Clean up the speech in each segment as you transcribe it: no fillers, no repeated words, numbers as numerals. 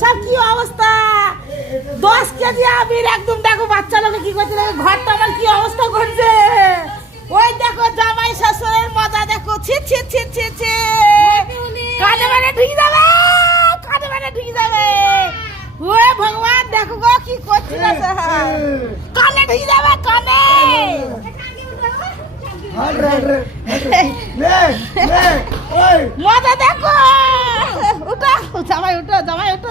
সব কি অবস্থা 10 কেজি আবির একদম দেখো বাচ্চা লোকে কি করছে ঘরটা আমার কি অবস্থা করছে ওই দেখো জামাই শ্বশুরের মজা দেখো ছি ছি ছি ছি ছি কানে মানে ঢুকে যাবে ওই ভগবান দেখো গো কি করছে কানে ঢুকে যাবে কানে মজা দেখো উঠো জামাই উঠো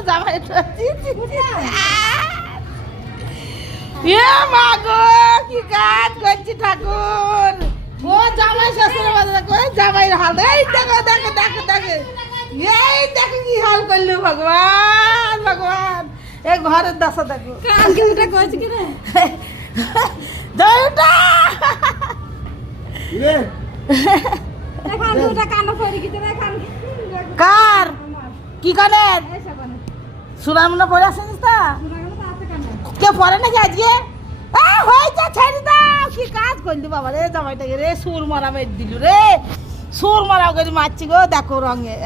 মা গো কি কাজ করছি ঠাকুর ও জামাই শ্বশুরের মজা দেখো জামাইয়ের হাল এই দেখো এই দেখো কি হাল করলো ভগবান এই ঘরের দশা দেখো কালকে উঠে কইছি কি রে যাই উঠা কার কি কানের সোনার মনে পড়ে আসেনিস তা কে পরে নাকি আজকে হয়েছে ছেড়ে দাও কি কাজ করলি বাবা রে জামাইটাকে রে সুর মারা মেরে দিল রে সুর মারা করে মারছি গো দেখো রঙে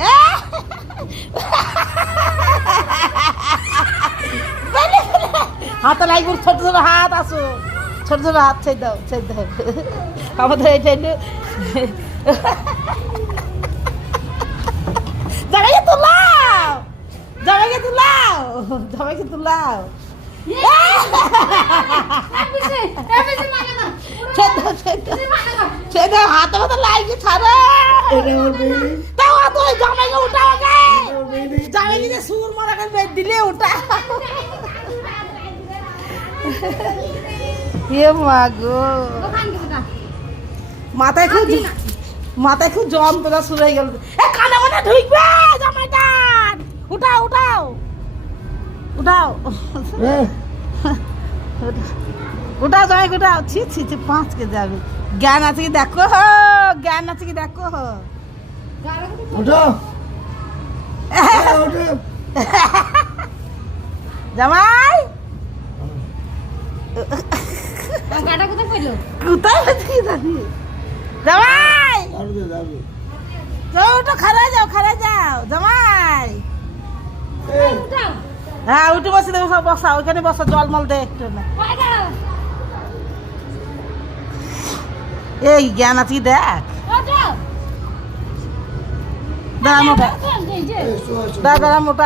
হাতে লাগবে ছোট হাত আসো ছোট হাত ছেড়ে দাও আমাদের এই ছেড়ে জামাইকে তুলাও হাতে মাথা লাগবে ছাড়া জামাইকে উঠাও জামাইকে সুর মারা করে দিলে উঠা মাথায় খুব যন্ত্রণা শুরু হয়ে গেল কানে মনে ঢুকবে জামাইটার উঠাও জামাই উঠাও ছি 5 কেজি যাবে জ্ঞান আছে কি দেখো জামাই কোথায় জামাই খারা যাও জামাই হ্যাঁ উঠে বসে দেবো সব বসা ওইখানে বসা জলমল দে একটু না এই জ্ঞান আছে দেখ দাঁড়া মোটা